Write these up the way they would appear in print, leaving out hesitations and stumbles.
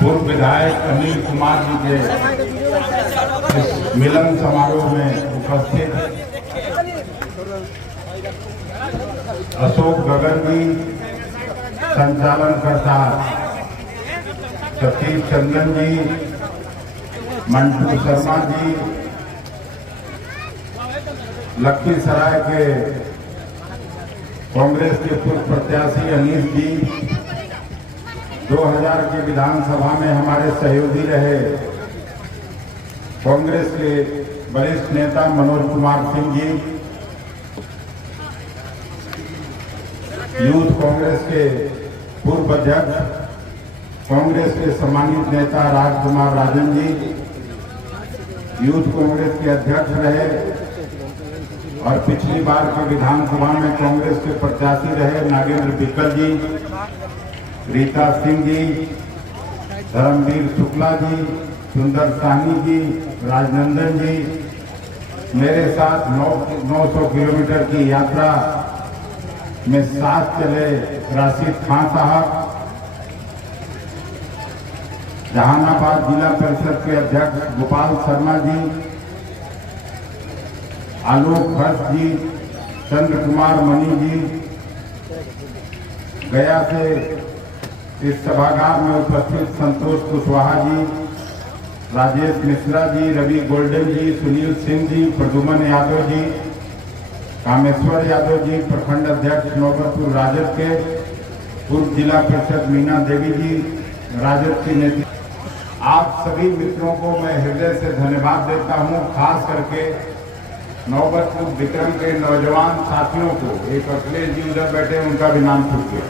पूर्व विधायक अनिल कुमार जी के इस मिलन समारोह में उपस्थित अशोक गगन जी, संचालनकर्ता सतीश चंदन जी, मंटू शर्मा जी, लखीसराय के कांग्रेस के पूर्व प्रत्याशी अनीस जी, 2000 के विधानसभा में हमारे सहयोगी रहे कांग्रेस के वरिष्ठ नेता मनोज कुमार सिंह जी, यूथ कांग्रेस के पूर्व अध्यक्ष, कांग्रेस के सम्मानित नेता राजकुमार राजन जी, यूथ कांग्रेस के अध्यक्ष रहे और पिछली बार के विधानसभा में कांग्रेस के प्रत्याशी रहे नागेंद्र बिकल जी, रीता सिंह जी, धर्मवीर शुक्ला जी, सुंदर साहनी जी, राजनंदन जी, मेरे साथ 900 किलोमीटर की यात्रा में साथ चले राशिद खान साहब, जहानाबाद जिला परिषद के अध्यक्ष गोपाल शर्मा जी, आलोक हर्ष जी, चंद्र कुमार मणि जी, गया से इस सभागार में उपस्थित संतोष कुशवाहा जी, राजेश मिश्रा जी, रवि गोल्डन जी, सुनील सिंह जी, प्रदुमन यादव जी, कामेश्वर यादव जी, प्रखंड अध्यक्ष नौबतपुर राजद के, पूर्व जिला परिषद मीना देवी जी, राजद की नेत्री, आप सभी मित्रों को मैं हृदय से धन्यवाद देता हूं। खास करके नौबतपुर विक्रम के नौजवान साथियों को, एक अखिलेश जी उधर बैठे उनका भी नाम छूट गया,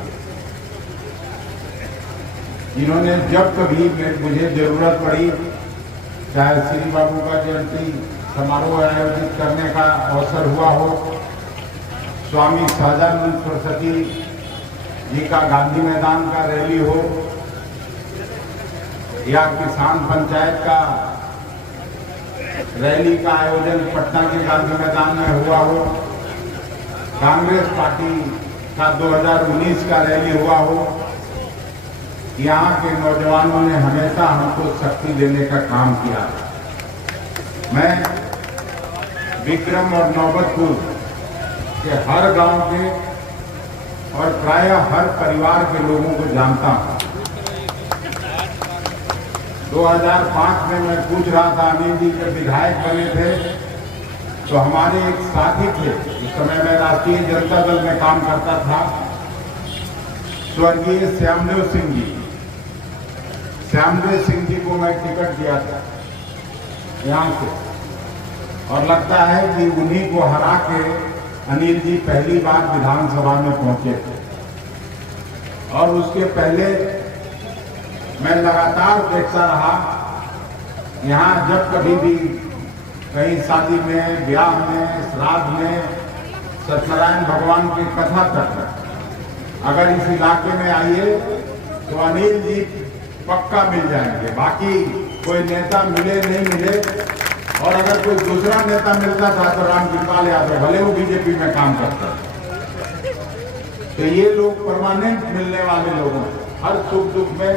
इन्होंने जब कभी मुझे जरूरत पड़ी, चाहे श्री बाबू का जयंती समारोह आयोजित करने का अवसर हुआ हो, स्वामी सहजानंद सरस्वती जी का गांधी मैदान का रैली हो, या किसान पंचायत का रैली का आयोजन पटना के गांधी मैदान में हुआ हो, कांग्रेस पार्टी का 2019 का रैली हुआ हो, यहाँ के नौजवानों ने हमेशा हमको शक्ति देने का काम किया। मैं विक्रम और नौबतपुर के हर गांव के और प्रायः हर परिवार के लोगों को जानता हूं। 2005 में मैं पूछ रहा था, अनिल जी जब विधायक बने थे तो हमारे एक साथी थे, उस समय मैं राष्ट्रीय जनता दल में काम करता था, स्वर्गीय श्यामदेव सिंह जी। श्यामदेव सिंह जी को मैं टिकट दिया था यहाँ से, और लगता है कि उन्हीं को हरा के अनिल जी पहली बार विधानसभा में पहुंचे थे। और उसके पहले मैं लगातार देखता रहा, यहाँ जब कभी भी कहीं शादी में, ब्याह में, श्राद्ध में, सत्यनारायण भगवान की कथा करते, अगर इस इलाके में आइए तो अनिल जी पक्का मिल जाएंगे। बाकी कोई नेता मिले नहीं मिले, और अगर कोई दूसरा नेता मिलता था तो रामकृपाल यादव, भले वो बीजेपी में काम करता था। तो ये लोग परमानेंट मिलने वाले लोग हैं, हर सुख दुख में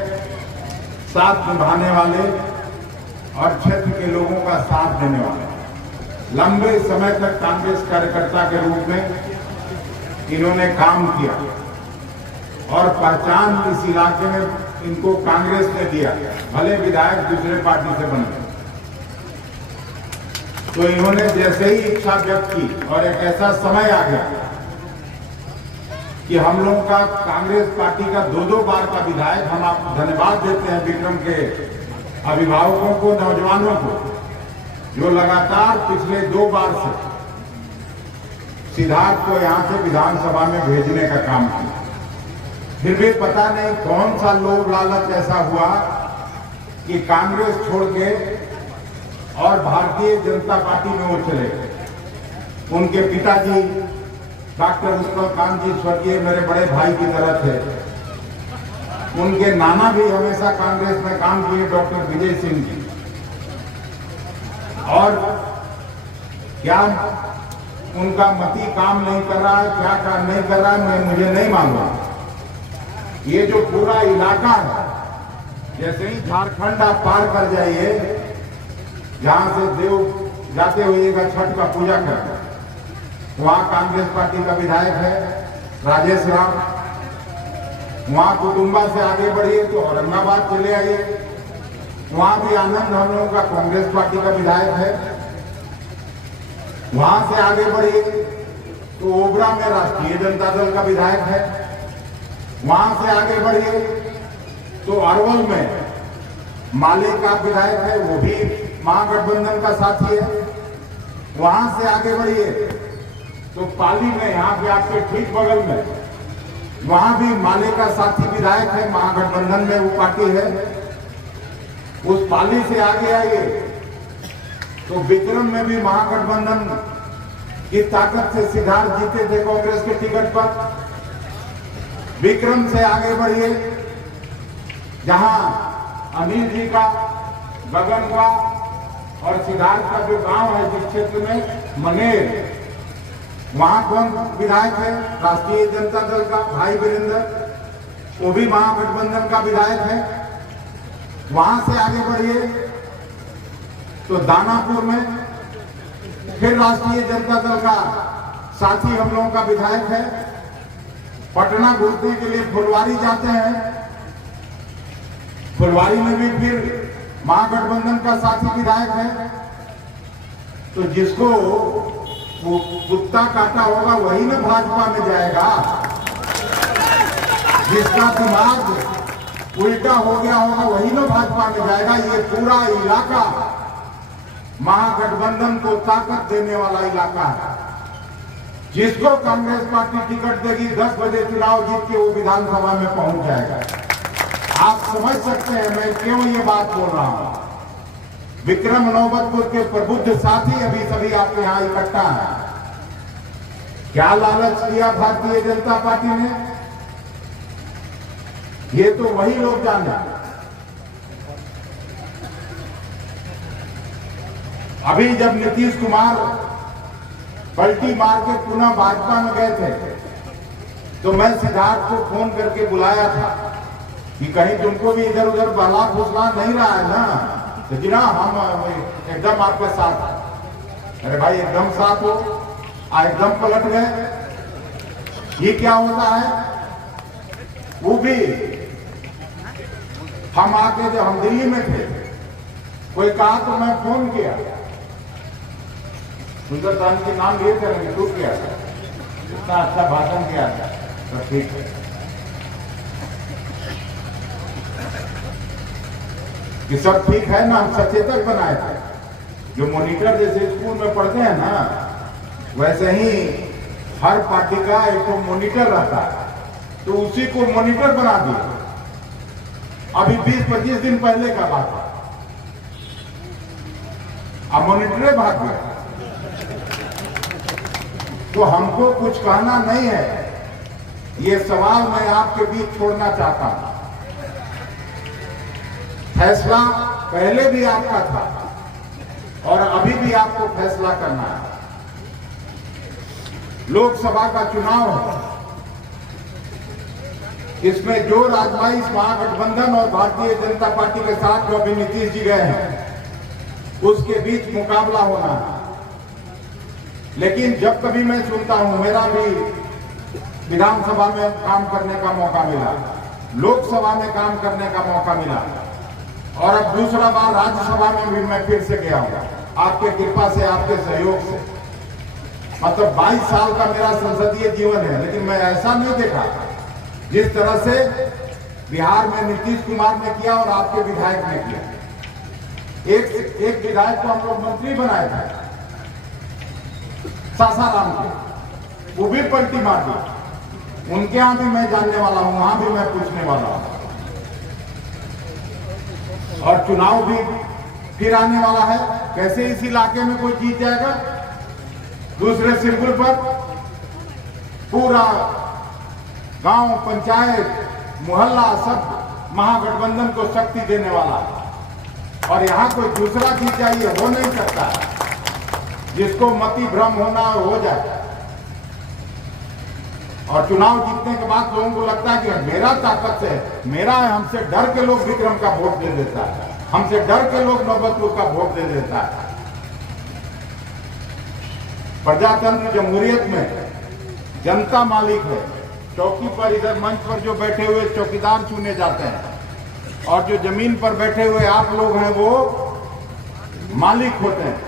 साथ निभाने वाले और क्षेत्र के लोगों का साथ देने वाले। लंबे समय तक कांग्रेस कार्यकर्ता के रूप में इन्होंने काम किया और पहचान इस इलाके में इनको कांग्रेस ने दिया, भले विधायक दूसरे पार्टी से बने। तो इन्होंने जैसे ही इच्छा व्यक्त की और एक ऐसा समय आ गया कि हम लोगों का कांग्रेस पार्टी का 2-2 बार का विधायक, हम आपको धन्यवाद देते हैं विक्रम के अभिभावकों को, नौजवानों को, जो लगातार पिछले 2 बार से सिद्धार्थ को यहां से विधानसभा में भेजने का काम किया। फिर भी पता नहीं कौन सा लोभ लालच ऐसा हुआ कि कांग्रेस छोड़ के और भारतीय जनता पार्टी में वो चले गए। उनके पिताजी डॉक्टर उत्पल कांत जी स्वर्गीय मेरे बड़े भाई की तरह थे। उनके नाना भी हमेशा कांग्रेस में काम किए, डॉक्टर विजय सिंह जी। और क्या उनका मती काम नहीं कर रहा है, क्या काम नहीं कर रहा है, मुझे नहीं मालूम। ये जो पूरा इलाका है जैसे ही झारखंड आप पार कर जाइए, जहां से देव जाते हुएगा छठ का पूजा करते, वहां कांग्रेस पार्टी का विधायक है राजेश राम। वहां कुटुंबा से आगे बढ़िए तो औरंगाबाद चले आइए, वहां भी आनंद हम लोगों का कांग्रेस पार्टी का विधायक है। वहां से आगे बढ़िए तो ओबरा में राष्ट्रीय जनता दल का विधायक है। वहां से आगे बढ़िए तो अरवल में माले का विधायक है, वो भी महागठबंधन का साथी है। वहां से आगे बढ़िए तो पाली में, यहाँ पे आपके ठीक बगल में, वहां भी माले का साथी विधायक है, महागठबंधन में वो पार्टी है। उस पाली से आगे आइए तो विक्रम में भी महागठबंधन की ताकत से सिद्धार्थ जीते थे कांग्रेस के टिकट पर। विक्रम से आगे बढ़िए जहां अनिल जी का, गगन का और सिद्धार्थ का जो गांव है जिस क्षेत्र में मनेर, वहां कौन विधायक है? राष्ट्रीय जनता दल का भाई वीरेंद्र, वो भी महागठबंधन का विधायक है। वहां से आगे बढ़िए तो दानापुर में फिर राष्ट्रीय जनता दल का साथी हम लोगों का विधायक है। पटना घूमने के लिए फुलवारी जाते हैं, फुलवारी में भी फिर महागठबंधन का साथी विधायक है। तो जिसको वो कुत्ता काटा होगा वही ना भाजपा में जाएगा। जिसका दिमाग उल्टा हो गया होगा वही ना भाजपा में जाएगा। ये पूरा इलाका महागठबंधन को ताकत देने वाला इलाका है। जिसको कांग्रेस पार्टी टिकट देगी 10 बजे चुनाव जीत के वो विधानसभा में पहुंच जाएगा। आप समझ सकते हैं मैं क्यों ये बात बोल रहा हूं। विक्रम नौबतपुर के प्रबुद्ध साथी अभी सभी आपके यहां इकट्ठा है। क्या लालच दिया भारतीय जनता पार्टी ने, ये तो वही लोग जाने। अभी जब नीतीश कुमार पलटी मार के पुनः भाजपा में गए थे तो मैं सिद्धार्थ को फोन करके बुलाया था कि कहीं तुमको भी इधर उधर बहला फुसला नहीं रहा है ना। तो जी ना, हम एकदम आपके साथ हैं। अरे भाई एकदम साथ हो, एकदम पलट गए। ये क्या होता है? वो भी हम आके जब हम दिल्ली में थे, कोई कहा तो मैं फोन किया, सुंदरदान के नाम लिए थे, टूट गया था, इतना अच्छा भाषण किया था। तो ठीक है कि सब ठीक है ना, हम सचेतक बनाए थे। जो मॉनिटर जैसे स्कूल में पढ़ते हैं ना, वैसे ही हर पार्टी का एक तो मॉनिटर रहता है, तो उसी को मॉनिटर बना दिया। अभी 20-25 दिन पहले का बात है, अब मॉनिटरे भाग गया। तो हमको कुछ कहना नहीं है, ये सवाल मैं आपके बीच छोड़ना चाहता हूं। फैसला पहले भी आपका था और अभी भी आपको फैसला करना है। लोकसभा का चुनाव है, इसमें जो राजमाइश महागठबंधन और भारतीय जनता पार्टी के साथ जो अभी नीतीश जी गए हैं, उसके बीच मुकाबला होना है। लेकिन जब कभी मैं सुनता हूं, मेरा भी विधानसभा में काम करने का मौका मिला, लोकसभा में काम करने का मौका मिला और अब दूसरा बार राज्यसभा में भी मैं फिर से गया हूं, आपके कृपा से, आपके सहयोग से। मतलब 22 साल का मेरा संसदीय जीवन है, लेकिन मैं ऐसा नहीं देखा जिस तरह से बिहार में नीतीश कुमार ने किया और आपके विधायक ने किया। एक विधायक को हम लोग मंत्री बनाए थे सासाराम के, वो भी पलटी मार दी। उनके यहां भी मैं जानने वाला हूं, वहां भी मैं पूछने वाला हूं। और चुनाव भी फिर आने वाला है। कैसे इस इलाके में कोई जीत जाएगा? दूसरे सिंबल पर पूरा गांव, पंचायत, मोहल्ला सब महागठबंधन को शक्ति देने वाला है। और यहां कोई दूसरा जीत जाइए, हो नहीं सकता। जिसको मति भ्रम होना हो जाए। और चुनाव जीतने के बाद लोगों को लगता है कि मेरा ताकत है, मेरा है, हमसे डर के लोग विक्रम का वोट दे देता है, हमसे डर के लोग नौबतपुर का वोट दे देता है। प्रजातंत्र जमहूरियत में जनता मालिक है। चौकी पर इधर मंच पर जो बैठे हुए चौकीदार चुने जाते हैं और जो जमीन पर बैठे हुए आप लोग हैं वो मालिक होते हैं।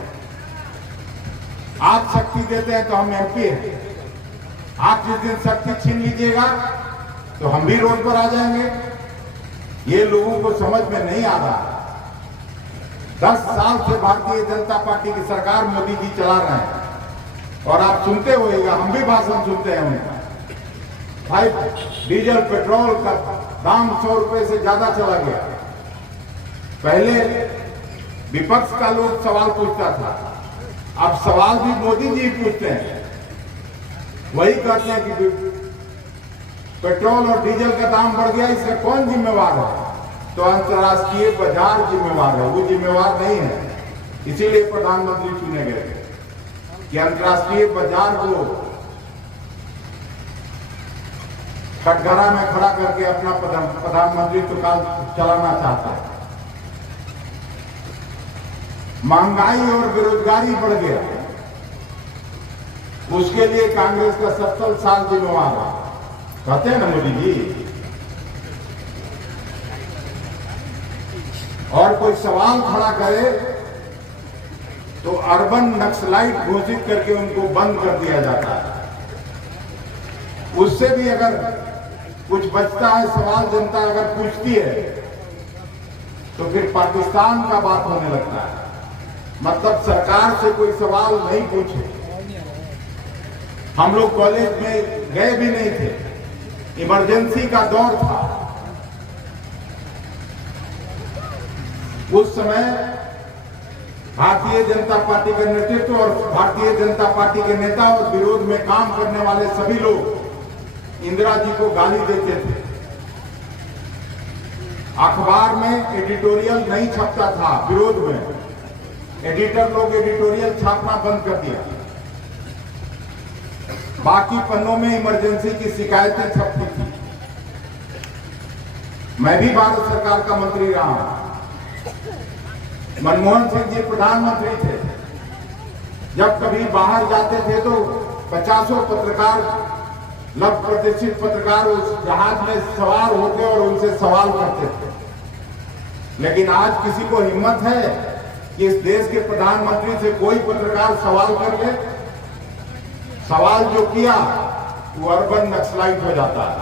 आप शक्ति देते हैं तो हम एमपी हैं। आप जिस दिन शक्ति छीन लीजिएगा तो हम भी रोड पर आ जाएंगे। ये लोगों को समझ में नहीं आ रहा। 10 साल से भारतीय जनता पार्टी की सरकार मोदी जी चला रहे हैं और आप सुनते होइएगा, हम भी भाषण सुनते हैं उनका। भाई डीजल पेट्रोल का दाम 100 रुपए से ज्यादा चला गया। पहले विपक्ष का लोग सवाल पूछता था, अब सवाल भी मोदी जी पूछते हैं। वही कहते हैं कि पेट्रोल और डीजल का दाम बढ़ गया, इसका कौन जिम्मेवार है? तो अंतर्राष्ट्रीय बाजार जिम्मेवार है, वो जिम्मेवार नहीं है। इसीलिए प्रधानमंत्री चुने गए कि अंतर्राष्ट्रीय बाजार को कटघरा में खड़ा करके अपना प्रधानमंत्री काल चलाना चाहता है। महंगाई और बेरोजगारी बढ़ गया, उसके लिए कांग्रेस का 70 साल जिम्मेवार है, कहते हैं ना मोदी जी। और कोई सवाल खड़ा करे तो अर्बन नक्सलाइट घोषित करके उनको बंद कर दिया जाता है। उससे भी अगर कुछ बचता है सवाल, जनता अगर पूछती है तो फिर पाकिस्तान का बात होने लगता है। मतलब सरकार से कोई सवाल नहीं पूछे। हम लोग कॉलेज में गए भी नहीं थे, इमरजेंसी का दौर था। उस समय भारतीय जनता पार्टी का नेतृत्व और भारतीय जनता पार्टी के नेता और विरोध में काम करने वाले सभी लोग इंदिरा जी को गाली देते थे। अखबार में एडिटोरियल नहीं छपता था विरोध में, एडिटर लोग एडिटोरियल छापना बंद कर दिया। बाकी पन्नों में इमरजेंसी की शिकायतें छपती थी। मैं भी भारत सरकार का मंत्री रहा हूं। मनमोहन सिंह जी प्रधानमंत्री थे। जब कभी बाहर जाते थे तो 50 पत्रकार, लव प्रतिष्ठित पत्रकार उस जहाज में सवार होते और उनसे सवाल करते थे। लेकिन आज किसी को हिम्मत है कि इस देश के प्रधानमंत्री से कोई पत्रकार सवाल कर ले? सवाल जो किया वो अर्बन नक्सलाइट हो जाता है।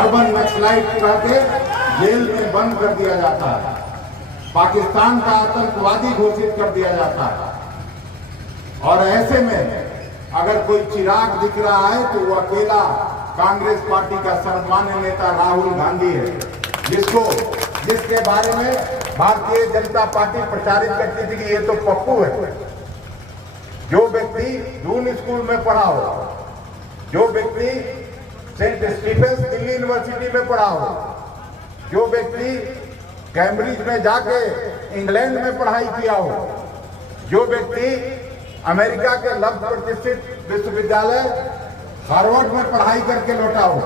अर्बन नक्सलाइट करके जेल में बंद कर दिया जाता है। पाकिस्तान का आतंकवादी घोषित कर दिया जाता है। और ऐसे में अगर कोई चिराग दिख रहा है तो वो अकेला कांग्रेस पार्टी का सर्वमान्य नेता राहुल गांधी है, जिसके बारे में भारतीय जनता पार्टी प्रचारित करती थी कि ये तो पप्पू है। जो व्यक्ति दून स्कूल में पढ़ा हो, जो व्यक्ति सेंट स्टीफेंस दिल्ली यूनिवर्सिटी में पढ़ा हो, जो व्यक्ति कैम्ब्रिज में जाके इंग्लैंड में पढ़ाई किया हो, जो व्यक्ति अमेरिका के लव प्रतिष्ठित विश्वविद्यालय हार्वर्ड में पढ़ाई करके लौटा हो,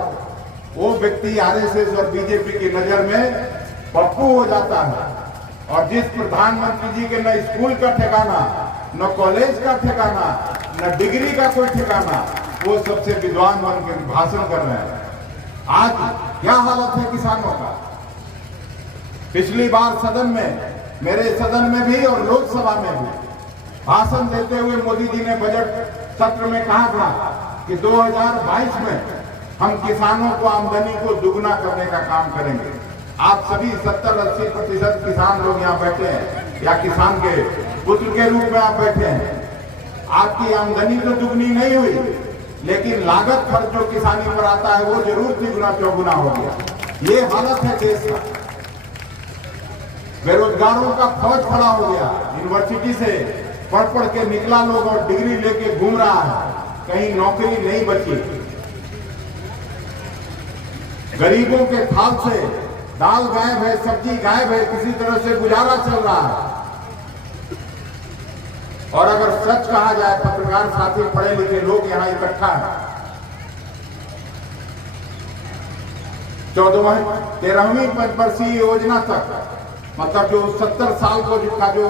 वो व्यक्ति आरएसएस और बीजेपी की नजर में पप्पू हो जाता है। और जिस प्रधानमंत्री जी के न स्कूल का ठिकाना, न कॉलेज का ठिकाना, न डिग्री का कोई ठिकाना, वो सबसे विद्वान बन के भाषण कर रहे हैं। आज क्या हालत है किसानों का? पिछली बार सदन में, मेरे सदन में भी और लोकसभा में भी भाषण देते हुए मोदी जी ने बजट सत्र में कहा था कि 2022 में हम किसानों को आमदनी को दुगना करने का काम करेंगे। आप सभी 70-80% किसान लोग यहाँ बैठे हैं या किसान के पुत्र के रूप में आप बैठे हैं। आपकी आमदनी तो दुगनी नहीं हुई, लेकिन लागत खर्च जो किसानी पर आता है वो जरूर तिगुना चौगुना हो गया। ये हालत है देश का। बेरोजगारों का फौज खड़ा हो गया। यूनिवर्सिटी से पढ़ के निकला लोग और डिग्री लेके घूम रहा है, कहीं नौकरी नहीं बची। गरीबों के थाल से दाल गायब है, सब्जी गायब है, किसी तरह से गुजारा चल रहा है। और अगर सच कहा जाए, पत्रकार साथी पढ़े लिखे लोग यहाँ इकट्ठा हैं, 13वीं पंचवर्षीय योजना तक, मतलब जो 70 साल को का जो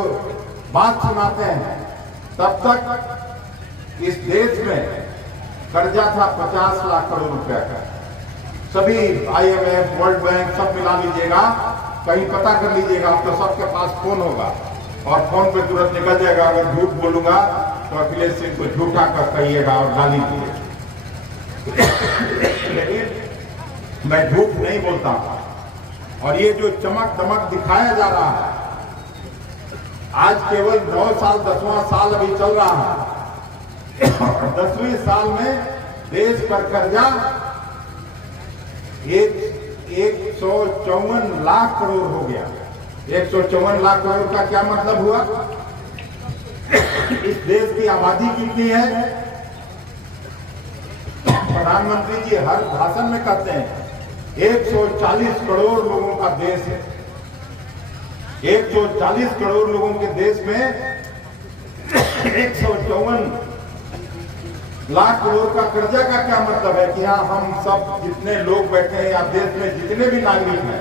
बात सुनाते हैं, तब तक इस देश में कर्जा था 50 लाख करोड़ रुपए का। सभी IMF, वर्ल्ड बैंक सब मिला लीजिएगा, कहीं पता कर लीजिएगा, अब तो सबके पास फोन होगा और फोन पे तुरंत निकल जाएगा। अगर झूठ बोलूंगा तो अखिलेश सिंह को झूठा कर कहिएगा और गाली दीजिएगा। लेकिन मैं झूठ नहीं बोलता। और ये जो चमक दमक दिखाया जा रहा है, आज केवल 9 साल 10वां साल अभी चल रहा है, 10वें साल में देश पर कर्जा 154 लाख करोड़ हो गया। 154 लाख करोड़ का क्या मतलब हुआ? इस देश की आबादी कितनी है? प्रधानमंत्री जी हर भाषण में कहते हैं 140 करोड़ लोगों का देश है। 140 करोड़ लोगों के देश में 154 लाख करोड़ का कर्जा का क्या मतलब है कि हाँ, हम सब जितने लोग बैठे हैं या देश में जितने भी नागरिक हैं,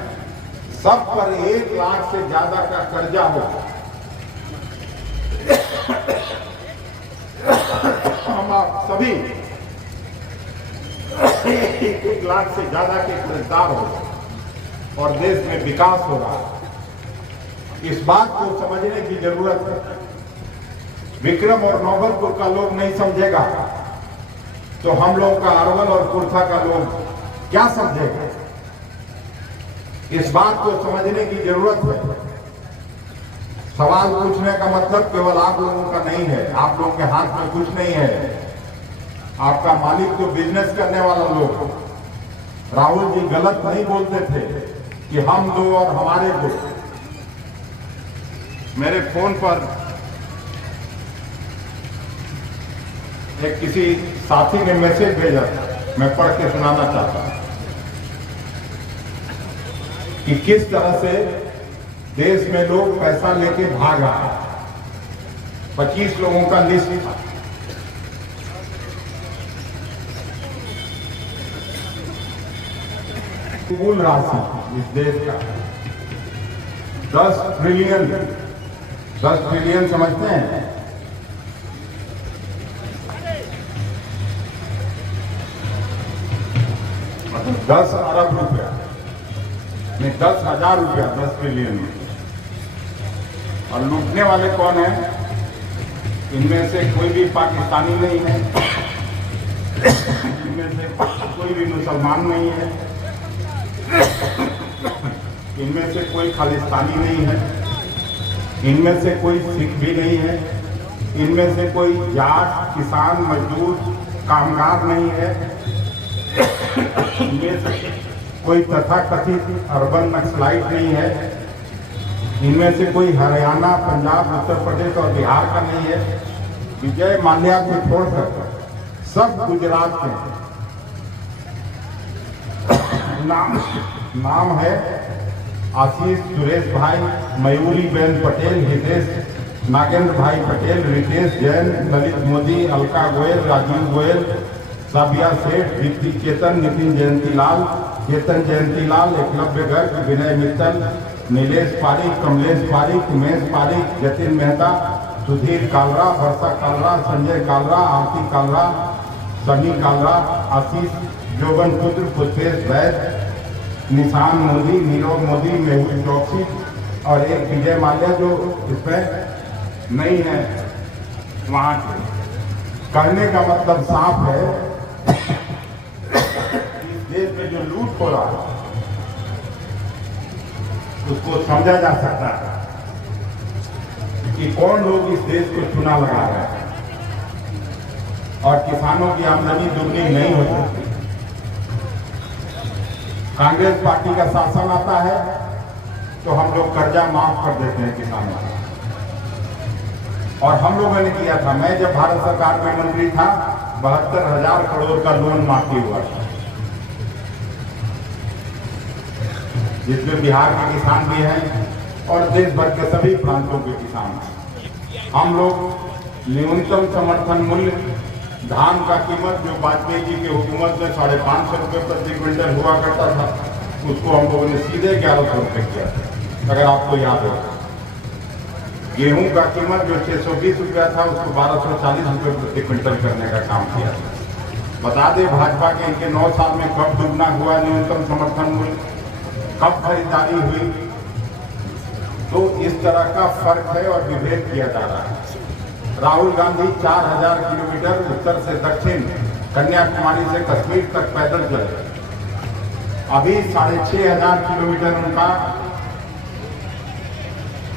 सब पर 1 लाख से ज्यादा का कर्जा हो। हम आप सभी 1 लाख से ज्यादा के कर्जदार हो और देश में विकास हो रहा है। इस बात को समझने की जरूरत है। विक्रम और नौबतपुर का लोग नहीं समझेगा तो हम लोग का अरवल और कुर्था का लोग क्या समझेगा? इस बात को समझने की जरूरत है। सवाल पूछने का मतलब केवल आप लोगों का नहीं है। आप लोगों के हाथ में कुछ नहीं है। आपका मालिक तो बिजनेस करने वाला लोग। राहुल जी गलत नहीं बोलते थे कि हम दो और हमारे दो। मेरे फोन पर एक किसी साथी ने मैसेज भेजा, मैं पढ़ के सुनाना चाहता हूं कि किस तरह से देश में लोग पैसा लेके भाग रहा है। 25 लोगों का लिस्ट था। कुल राशि इस देश का 10 ट्रिलियन समझते हैं? 10 अरब रुपया नहीं, 10,000 रुपया 10 ट्रिलियन में। और लूटने वाले कौन है? इनमें से कोई भी पाकिस्तानी नहीं है, इनमें से कोई भी मुसलमान नहीं है, इनमें से कोई खालिस्तानी नहीं है, इनमें से कोई सिख भी नहीं है, इनमें से कोई जाट, किसान, मजदूर, कामगार नहीं है, इनमें से कोई तथाकथित अर्बन नक्सलाइट नहीं है, इनमें से कोई हरियाणा, पंजाब, उत्तर प्रदेश और बिहार का नहीं है। विजय माल्या को छोड़कर सब गुजरात के हैं। नाम है आशीष सुरेश भाई, मयूरी बेन पटेल, हितेश नागेंद्र भाई पटेल, रितेश जैन, ललित मोदी, अलका गोयल, राजीव गोयल, साबिया सेठ, दीप्ति चेतन, नितिन जयंतीलाल, चेतन जयंतीलाल, एकलव्य गर्ग, विनय मित्तल, नीलेश पारिक, कमलेश पारिक, उमेश पारिक, जतिन मेहता, सुधीर कालरा, वर्षा कालरा, संजय कालरा, आरती कालरा, सनी कालरा, आशीष जोगन पुत्र, पुष्पेश वैद, निशान मोदी, नीरव मोदी, मेहुल चौकसी और एक विजय माल्या जो इसमें नहीं है वहां के। कहने का मतलब साफ है, इस देश में जो लूट हो रहा है उसको समझा जा सकता है कि कौन लोग इस देश को चुना लगा रहे हैं। और किसानों की आमदनी दुगनी नहीं हो सकती। कांग्रेस पार्टी का शासन आता है तो हम लोग कर्जा माफ कर देते हैं किसानों का। और हम लोगों ने किया था। मैं जब भारत सरकार में मंत्री था 72,000 करोड़ का लोन माफी हुआ था, जिसमें बिहार के किसान भी हैं और देश भर के सभी प्रांतों के किसान हैं। हम लोग न्यूनतम समर्थन मूल्य धान का कीमत जो वाजपेयी जी की हुकूमत में 550 रुपये प्रति क्विंटल हुआ करता था, उसको हम लोगों ने सीधे 1100 रुपये किया, अगर आपको याद हो। गेहूं का कीमत जो 620 रुपया था उसको 1240 रुपये प्रति क्विंटल करने का काम किया। बता दें भाजपा के इनके 9 साल में कब दुगना हुआ न्यूनतम समर्थन मूल्य, कब खरीदारी हुई। तो इस तरह का फर्क है और विभेद किया जा रहा है। राहुल गांधी 4000 किलोमीटर उत्तर से दक्षिण कन्याकुमारी से कश्मीर तक पैदल चले, अभी 6500 किलोमीटर उनका